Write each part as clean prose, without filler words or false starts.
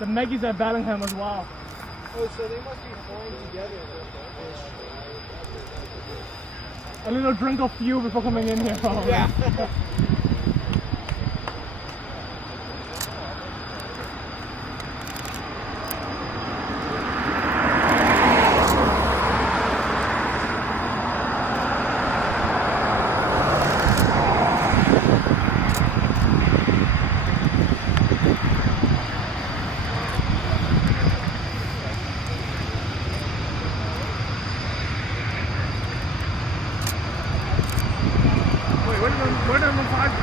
The Meggies at Bellingham as well. Oh, so they must be flying together. A little drink of fuel before coming in here. Yeah. Where did number 5 go?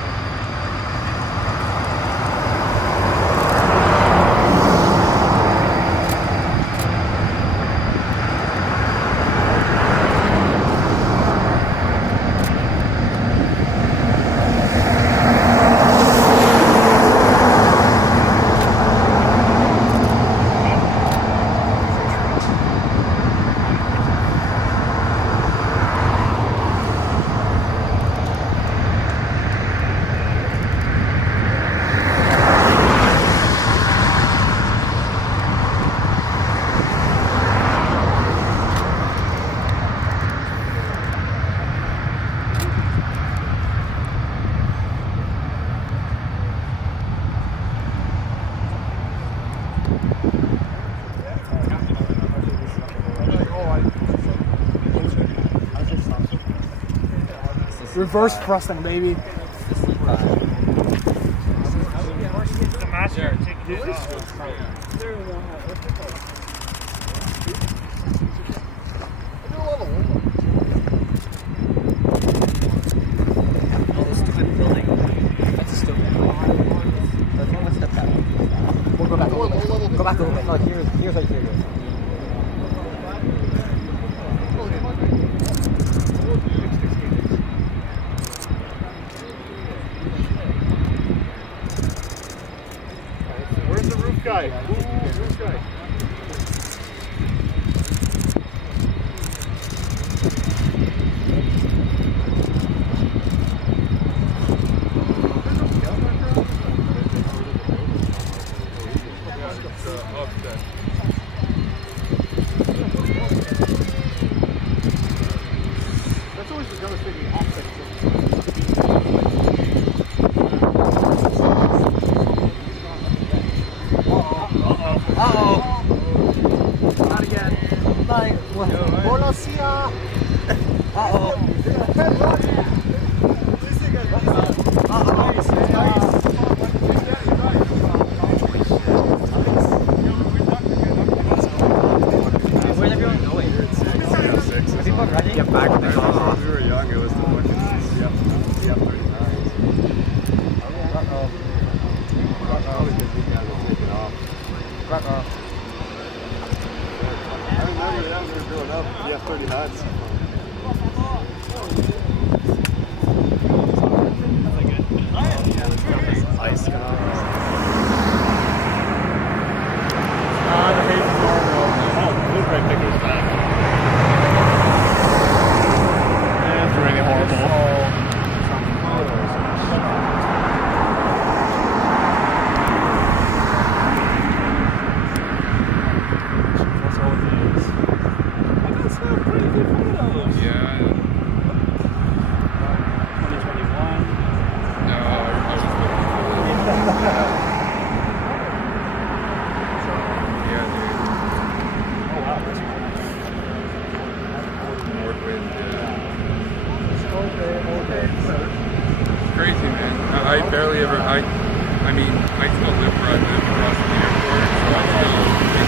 Reverse thrusting, baby. The master taking it off. Oh, the stupid building. That's stupid. Let's step back. We'll go back a little bit. Go back a little bit. No, here's like here it is. Where's the roof guy? Roof guy. That's always the dumbest thing, the offset. Uh-oh. Not again. Bye. Buenos dias. Uh-oh. Where's everyone going? People are running? Get back in the car. When we were young, it was the fucking CF39. Uh-oh. Probably because these guys are taking off. Uh-oh. I remember that when we were growing up, the F-39s. Ice coming out. The Hayes Normal. Oh, Blu-ray picker's back. It's really horrible. That's all it is. I got some pretty good photos. Yeah. 2021. No, I was looking for Yeah, dude. Oh wow, that's North wind, okay. It's crazy, man. I barely ever, I mean, I still live where I live across the airport, so I still think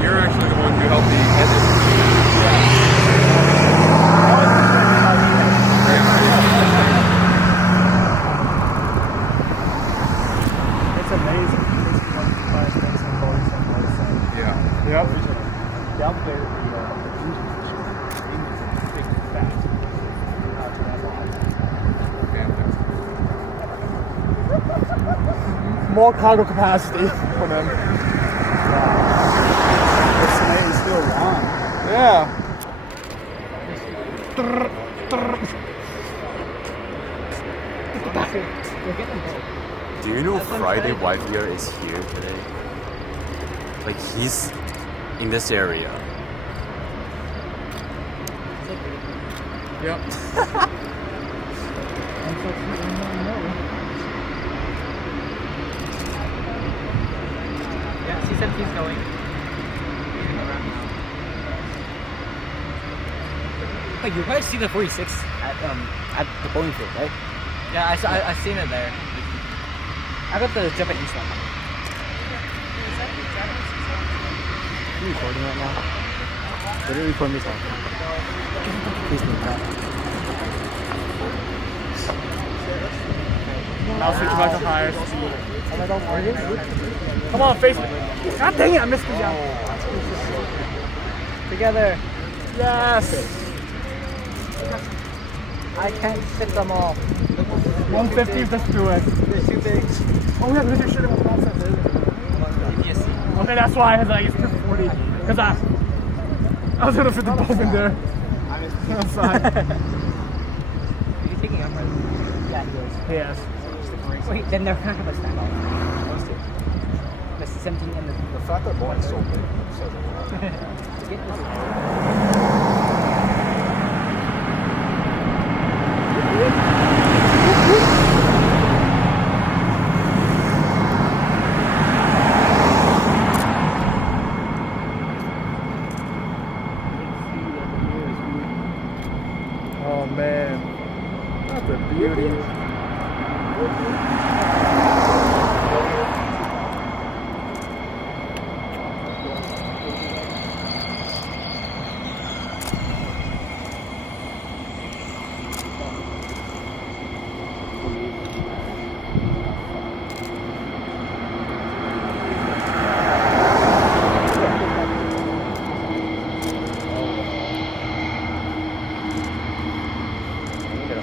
You're actually the one who helped me edit. It's amazing. Yeah. Yep. Down there, the engine big fat. Fantastic. more cargo capacity for them. This night is still long. Yeah. Do you know Friday Wife here is here today? Like he's in this area. Yep. Yeah, C-17's going. Wait, you guys see the 46 at the bowling field, right? Yeah, I seen it there. I got the Japanese one. Are you recording right now? What are you recording me talking? Please do that. I'll switch back to highest. Come on, face me. God dang it, I missed the jump. Together. Yes. I can't fit them all. 150, let's do it. They're too big. Oh yeah, because you're shooting with concept. Okay, that's why I had like it's 240. Because I was gonna fit the both in there. Outside. Are you taking up right? Yeah, he is. Yes. Wait, then they're kind of a standoff. The 17 and the fact that bowling's so big says a lot. Oh man, that's a beauty.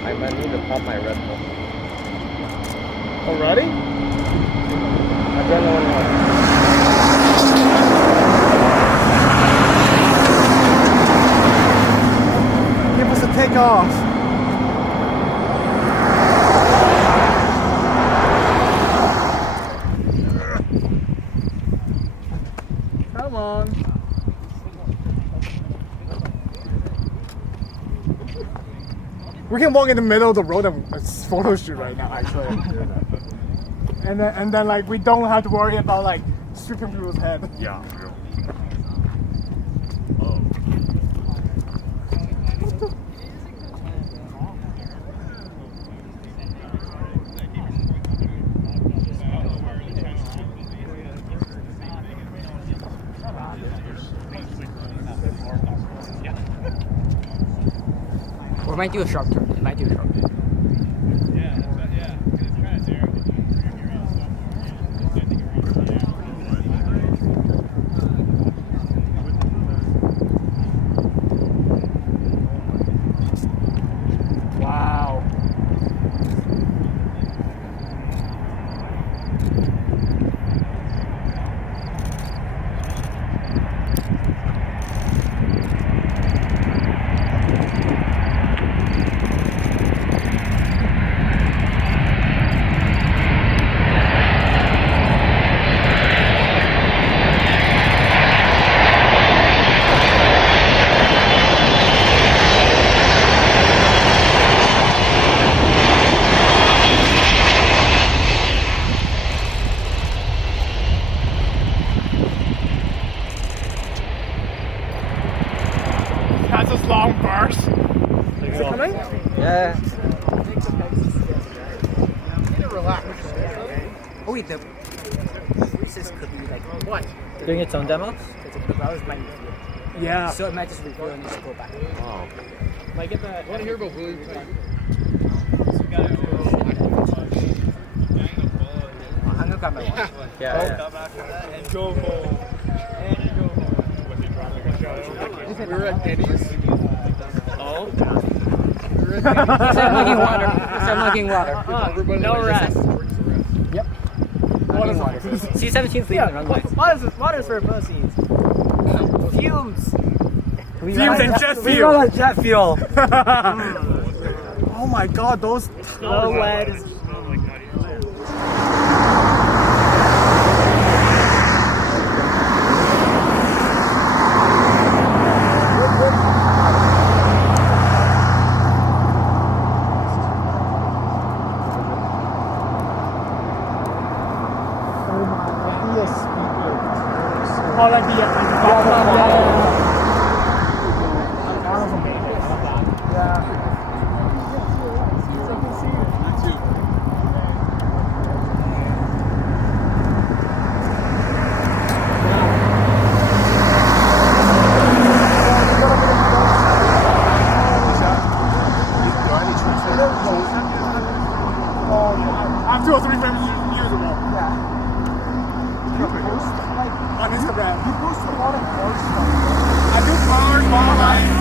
I might need to pop my Red Bull. Already? Adrenaline rush. Give us a takeoff. Come on. We can walk in the middle of the road and it's photo shoot right now, actually. and then like we don't have to worry about like stripping people's head. Yeah. Or it might do a sharp turn. It might do a sharp turn. Wow. That's a long burst. Is it coming? Yeah. Relax. Oh wait, the Reese's could be like what? Doing its own demos? Because the browsers might refill. Yeah. So it might just refill and just go back. Wow. Might get that. Want to hear about William? I'm gonna grab my watch. Yeah. And go home. We were at Denny's. Oh. Start mugging water. Start mugging water. No rest. Oh drinking water. C-17's leaving the runway. Water's for proceeds. Fumes. Fumes and jet We fuel. run on jet fuel. Oh my god, those. No lead. Oh, like the I'm 2 or 3 frames usable. On Instagram. You post a lot of car stuff. I do cars, wildlife.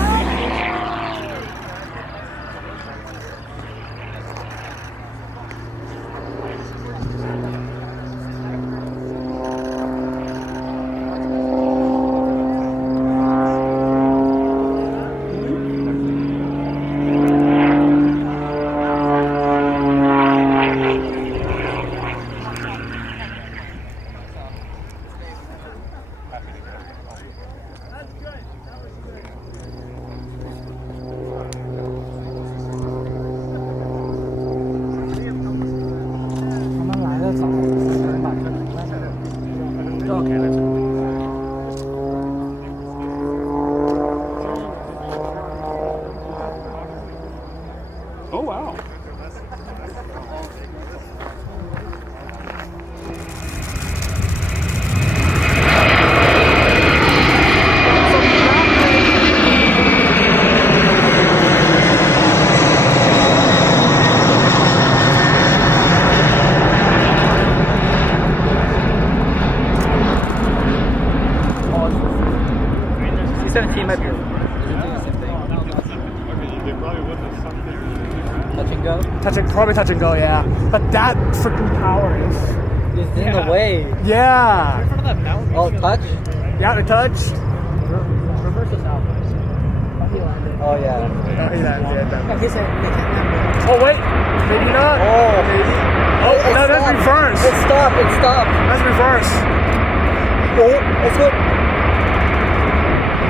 Oh wow. C-17 might be. They probably wouldn't have sunk there. Touch and go. Probably touch and go, yeah. But that freaking power is. It's in the way. Yeah. Oh, touch? Yeah, the touch. Reverse this out. Oh, yeah. Oh, he lands, yeah, that. He said they can't land. Oh, wait. Maybe not. Oh, Maybe. Oh, It no, that's stopped. reverse. It stopped. It stopped. That's reverse. Oh, let's go.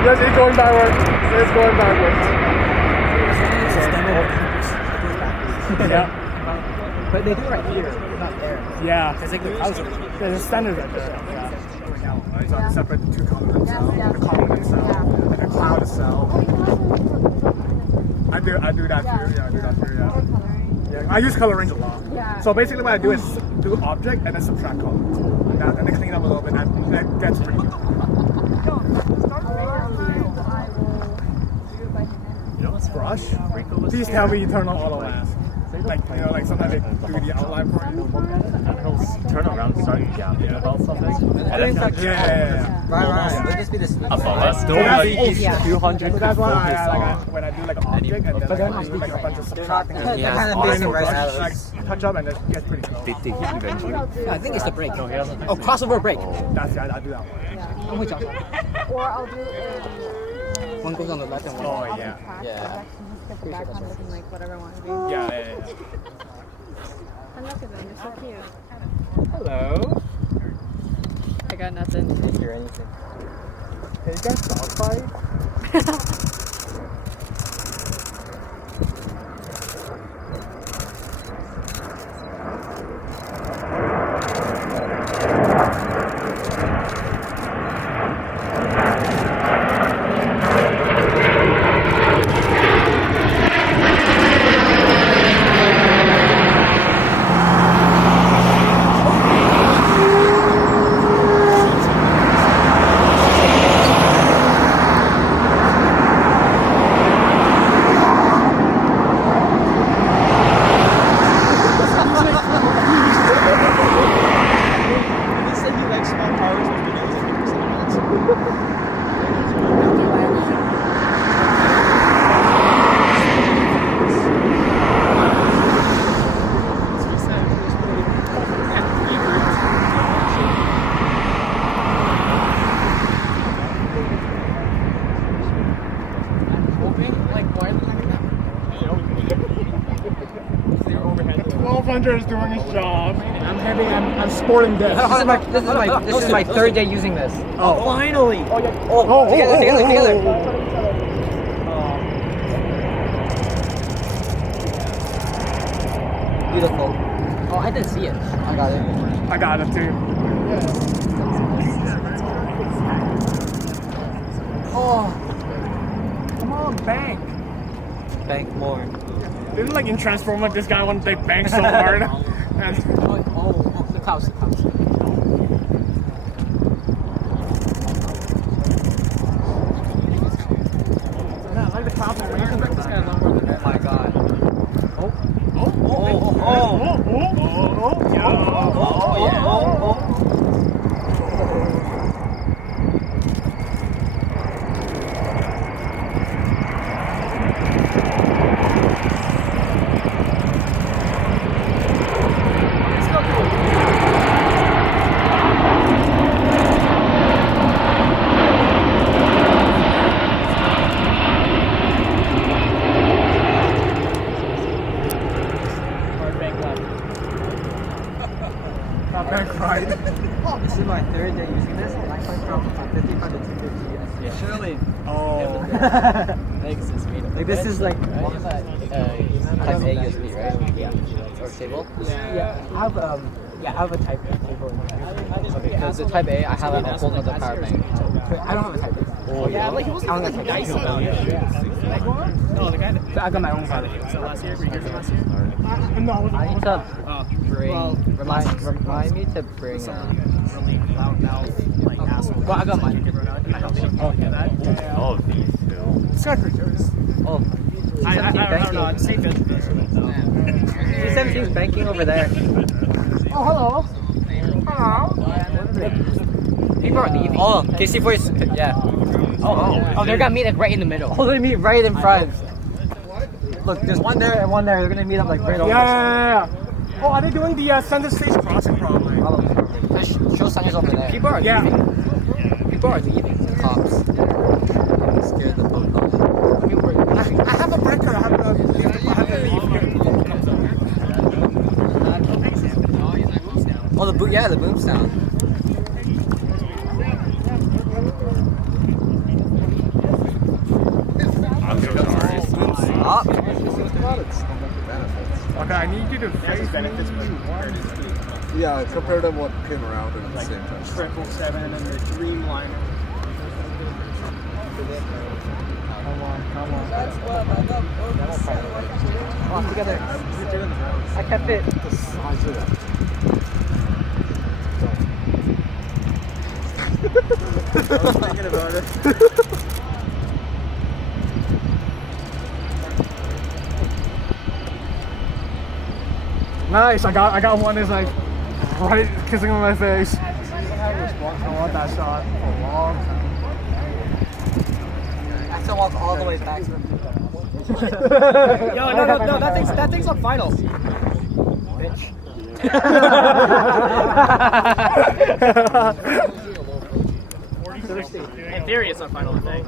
Yes, it's going backwards. It's going backwards. Yeah. But they do it right here, not there. Yeah. Because like the house. There's a standard right there. Yeah. So I separate the two columns itself, the column itself, and the cloud itself. I do that too. Yeah, I do that too. Yeah. Yeah. I use color range a lot. Yeah. So basically, what I do is do object and then subtract color, and then clean up a little bit. And that gets pretty good. Brush. Please tell me you turn on auto last. Like, you know, like sometimes they do the outline for you. Turn around, start yapping about something. Yeah. Right. Would this be this? That's still Yeah. like Yeah. 200 So that's why focus I, on. when I do like an object and then I do like a bunch of subtracting and Yeah. then Kind of brush, basic like touch up and it gets pretty close. Did he eventually? Yeah, I think it's the brake. Oh, crossover brake. That's yeah, I do that one. Oh, wait, Josh. Or I'll do One goes on the left and one. Oh yeah. Yeah. get the background looking like whatever I want to be. Yeah. And look at them, they're so cute. Hello. I got nothing. Didn't hear anything. Hey, you guys dog fight? plunger is doing his job. I'm sporting this. This is my third day using this. Oh. Finally! Oh, Together. Beautiful. Oh, I didn't see it. I got it. I got it too. Oh. Come on, bank. Bank more. Didn't like in Transformers, this guy wanted to bank so hard. And Oh, the cows. man, I like the cloud formation. This guy not worth it. Oh my god. This is my third day using this, and I went from 55 to 250. Yeah, surely. Oh. Thanks, it's me. Like this is like type A USB, right? Yeah. Or cable. Yeah. I have a type A cable. Okay. The type A, I have a whole other power bank. I don't have a type A. Oh yeah, like it was I don't have a type A. No, the guy that So I got my own power bank. was that last year. Were you here from last year? No, I need to bring remind me to bring. Really loud mouth, like asshole. Well, I got mine. Can I help you? Okay. Oh, these two. it's got creatures. Oh. I don't know. banking. Say fifth. C17 is banking over there. Oh, hello. Hello. People are leaving. Oh, KC4 is yeah. Oh, they're gonna meet like right in the middle. Oh, they're gonna meet right in front. Look, there's one there and one there. They're gonna meet up like right over. Yeah. Oh, are they doing the center stage crossing probably? There's show signs over there. People are leaving. People are leaving. The cops. Scared the boat off. I have a breaker. I have to leave here. Oh, the boom sound. I'm so sorry. Stop. Okay, I need you to face benefits. Yeah, compare to what came around at the same time. 777 and the Dreamliner. Come on. Come on, together. I kept it. I was thinking about it. Nice. I got one that's like right kissing on my face. I want that shot for a long time. I have to walk all the way back. Yo, no, that thing's on final. Bitch. In theory, it's on final thing.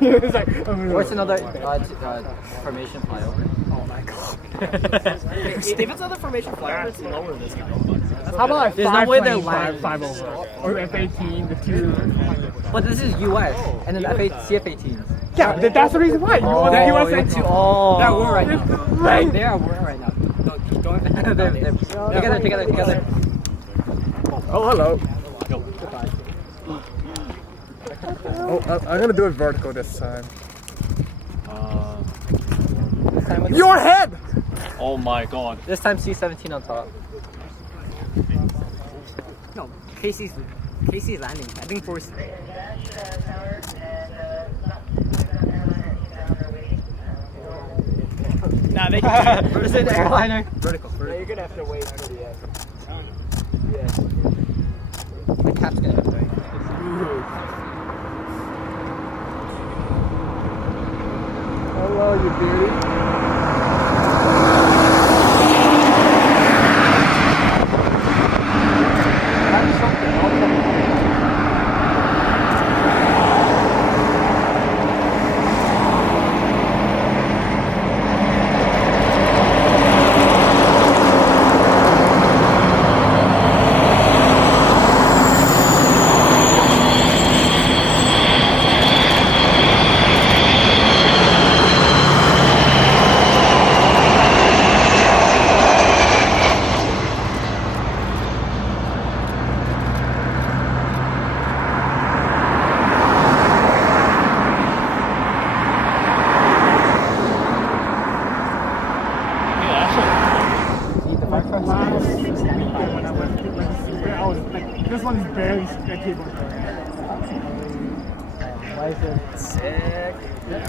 It's like, What's another formation file? oh my god. If it's on the formation flyer, it's lower than this guy. How about like There's no five way they're planes, lying. five over, or F-18, the two. But this is US, and then CF-18. Yeah, that's the reason why. You want the US you're 18. too- oh. They're at war right now. Right. They are at war right now. They're together. Oh, hello. Oh, I'm gonna do it vertical this time. This time with- Your head! Oh my god. This time C-17 on top. No, Casey's landing. I think force. Nah, they can. Where's the airliner? Vertical. You're gonna have to wait for the The cap's gonna have to wait. Hello, you beauty. keyboard. Like this one is barely a keyboard. Why is it sick? Yeah,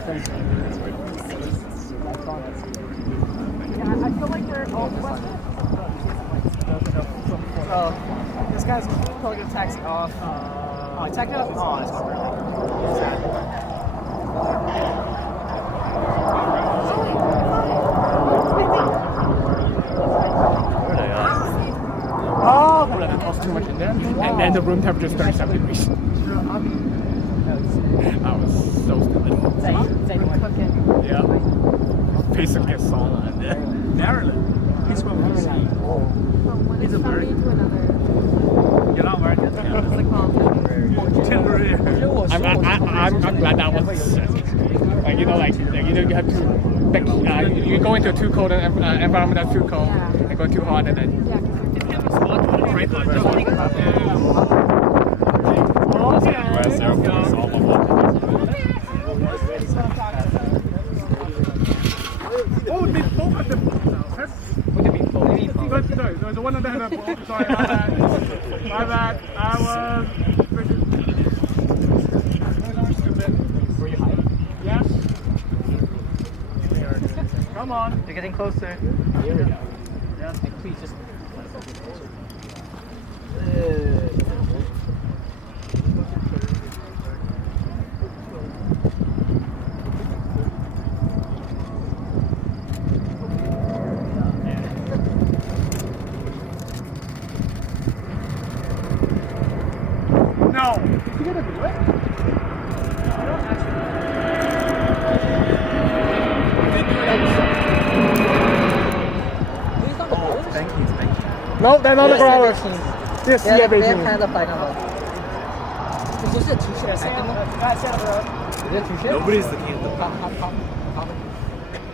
I feel like we're all So, this guy's probably gonna taxi off. Oh, taxi off? Oh, that's not Oh, but that costs too much in there. And then the room temperature is 37 degrees. I was so stupid. Yeah. Piece of song. Maryland. He's from DC. He's American. to another. You're not American? What's it called? Temporary. I'm glad that was like you know you have to you go into a too cold environment that's too cold and go too hot and then What would be both of them? what do you mean both? No, there's one of them. Sorry, my bad. I was. Were you high? Yes. Come on. You're getting closer. Here we go. Yeah. Please just. No. You gonna do it? No, they're not the growlers. Yes, yeah, they're basically. kind of like Is this a two-ship? Is it two-ship? Nobody's looking at the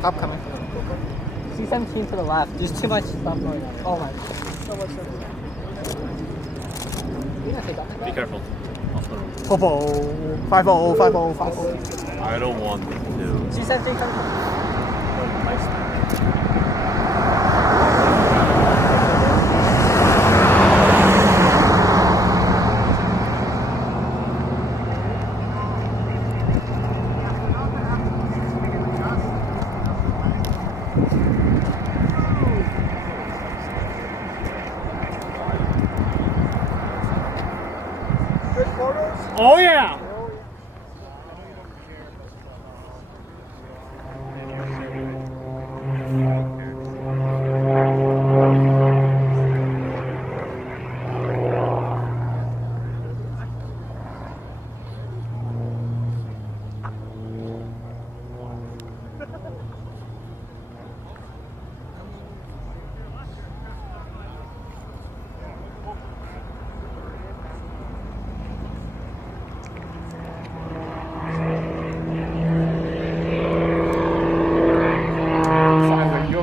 Hop coming. C-17 to the left. There's too much stuff going on. Oh my. So much stuff. Be careful. Off the road. 50. I don't want to. C-17 coming. Oh yeah.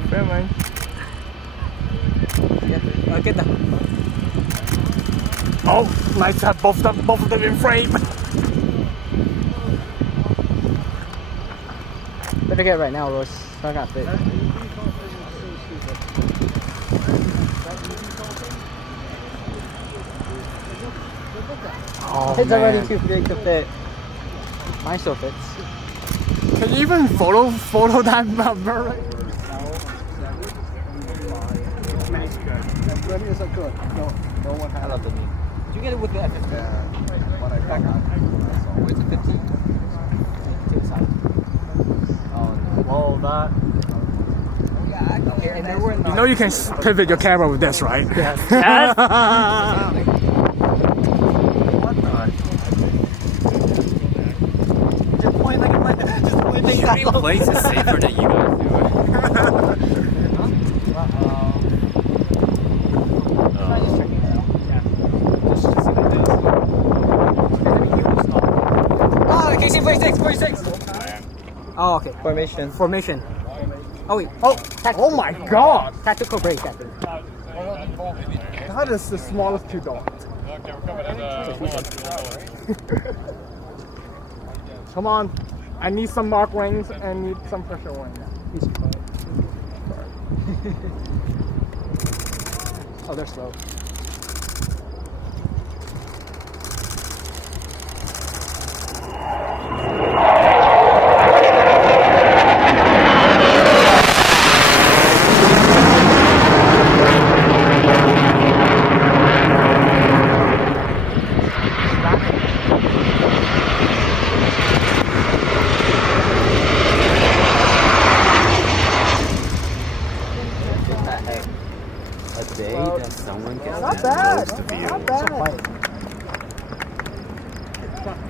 Filming. Get that. Oh, nice to have both of them in frame. Better get it right now, Rose. It's not gonna fit. Oh, It's man. already too big to fit. Mine still fits. Can you even photo that number? Is that good? No one I had love the knee. Did you get it with the F-15? when I got With the 15? To the side. Oh no. Well, that. Okay, and then we're You know you can pivot your camera with this, right? Yes. What the? Just point like a just point things out. Shooting plates is safer than you guys do it. Oh, KC 46. Oh, okay. Formation. Oh wait. Oh my god! Tactical break, Captain. That is the smallest two dogs. Come on. I need some mark wings and need some pressure wings. Oh, they're slow.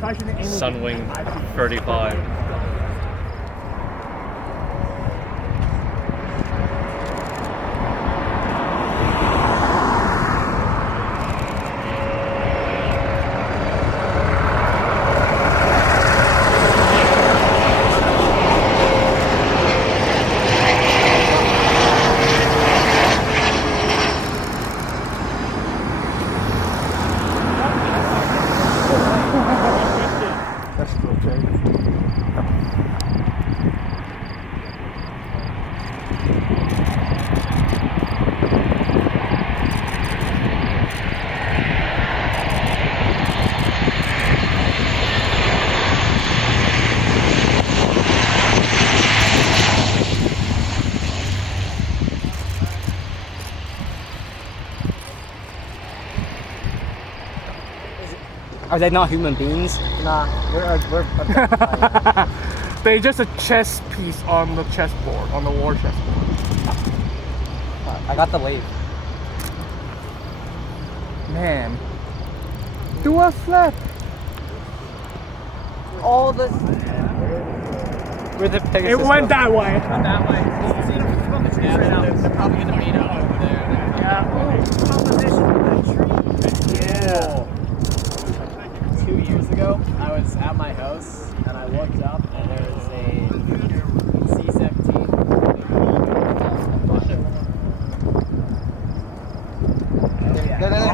Sunwing 35. That's okay. Are they not human beings? Nah, we're They're just a chess piece on the chessboard, on the war chessboard. I got the wave. Man. Do a flip. All this. Where the Pegasus It went go? that way. That way. They're probably gonna meet up over there. Yeah. 2 years ago, I was at my house and I looked up and there was a C-17.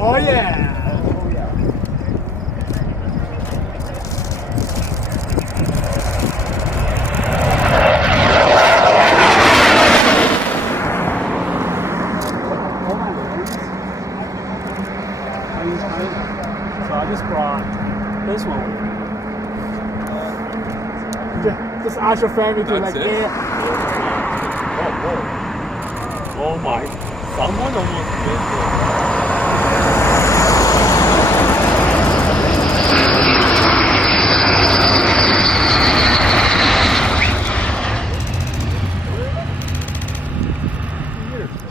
Oh yeah. So I just brought this one. Just ask your family to That's like, it? yeah. Oh my. Someone almost did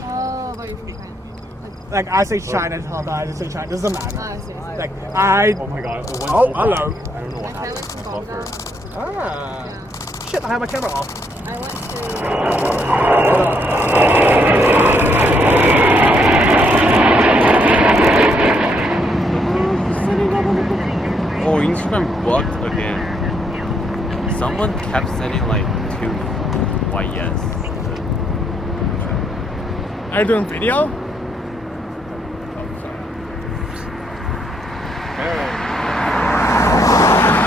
Oh, but you're from China. Like I say China, I just say China. Doesn't matter. I see. Like I. Oh my god. The one Oh, so hello. bad. I don't know My what happened. family's My from buffer. Bogota. Ah. Yeah. Shit! I have my camera off. I went Oh, Instagram bugged again. Someone kept sending like 2 why yes. Are you doing video?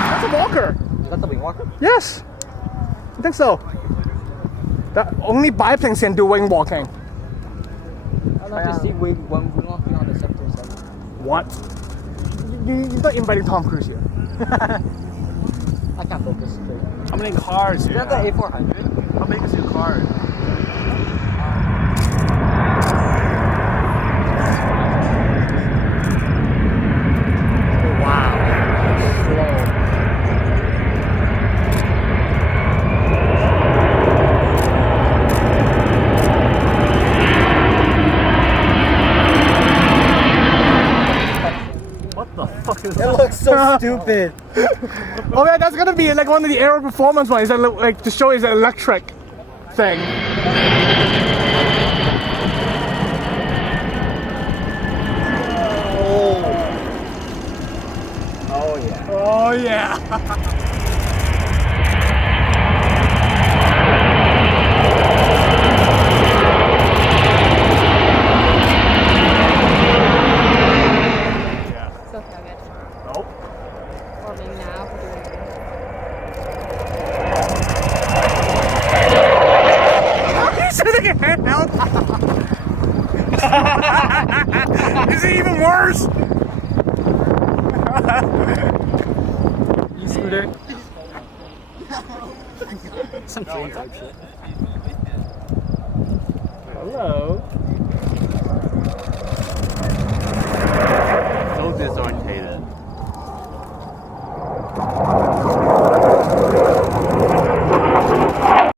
That's a walker. Is that the wing walker? Yes. I think so. That only biplanes can do wing walking. I'd like to see wing walking on the 737. What? You're not inviting Tom Cruise here. I can't focus straight. How many cars Is that the A400? How big is your car? It looks so stupid. Oh yeah, that's gonna be like one of the Aero Performance ones that look like to show is an electric thing. Oh yeah. Oh yeah. It's okay, I'll get it tomorrow. Nope. Or maybe now if we're doing He's sitting your hand out. Is it even worse? You scooter. Some train type shit.